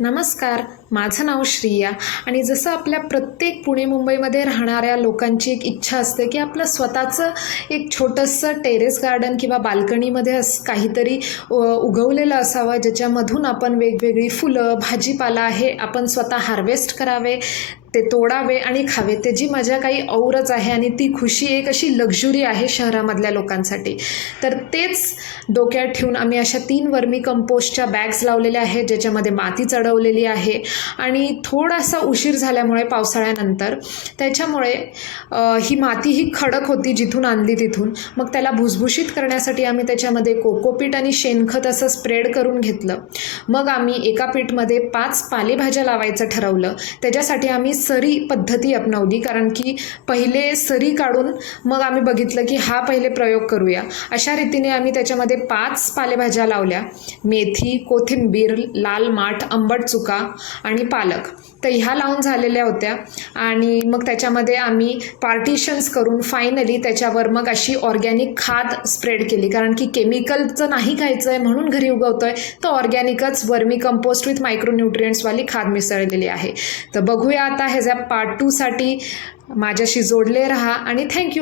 नमस्कार, माझं नाव श्रिया आणि जसं आपल्या प्रत्येक पुणे मुंबईमध्ये राहणाऱ्या लोकांची एक इच्छा असते की आपलं स्वतःचं एक छोटंसं टेरेस गार्डन किंवा बाल्कनीमध्ये काहीतरी उगवलेलं असावं, ज्याच्यामधून आपण वेगवेगळी फुलं, भाजीपाला हे आपण स्वतः हार्वेस्ट करावे, ते तोडावे आणि खावे. त्याची मजा काही औरच आहे आणि ती खुशी एक अशी लक्झुरी आहे शहरामधल्या लोकांसाठी. तर तेच डोक्यात ठेवून आम्ही अशा 3 वर्मी कंपोस्टच्या बॅग्स लावलेल्या आहेत, ज्याच्यामध्ये माती चढवलेली आहे आणि थोडासा उशीर झाल्यामुळे पावसाळ्यानंतर त्याच्यामुळे ही माती ही खडक होती जिथून आणली तिथून. मग त्याला भुसभुशीत करण्यासाठी आम्ही त्याच्यामध्ये कोकोपीट आणि शेणखत असं स्प्रेड करून घेतलं. मग आम्ही एका पीटमध्ये 5 पालेभाज्या लावायचं ठरवलं. त्याच्यासाठी आम्ही सरी पद्धती अपनावली, कारण की पहिले सरी काढून मग आम्ही बघितलं की हा पहिले प्रयोग करूया. अशा रीतीने आम्ही त्याच्यामध्ये 5 पालेभाज्या लावल्या: मेथी, कोथिंबीर, लाल माठ, आंबट चुका आणि पालक. तर ह्या लावून झालेल्या होत्या आणि मग त्याच्यामध्ये आम्ही पार्टिशन्स करून फायनली त्याच्यावर मग अशी ऑर्गॅनिक खाद स्प्रेड केली, कारण की केमिकलचं नाही खायचं आहे म्हणून घरी उगवतो आहे, तर ऑर्गॅनिकच वर्मी कंपोस्ट विथ मायक्रोन्यूट्रियंट्सवाली खाद मिसळलेली आहे. तर बघूया आता ह्याच्या पार्ट 2साठी माझ्याशी जोडले राहा आणि थँक्यू.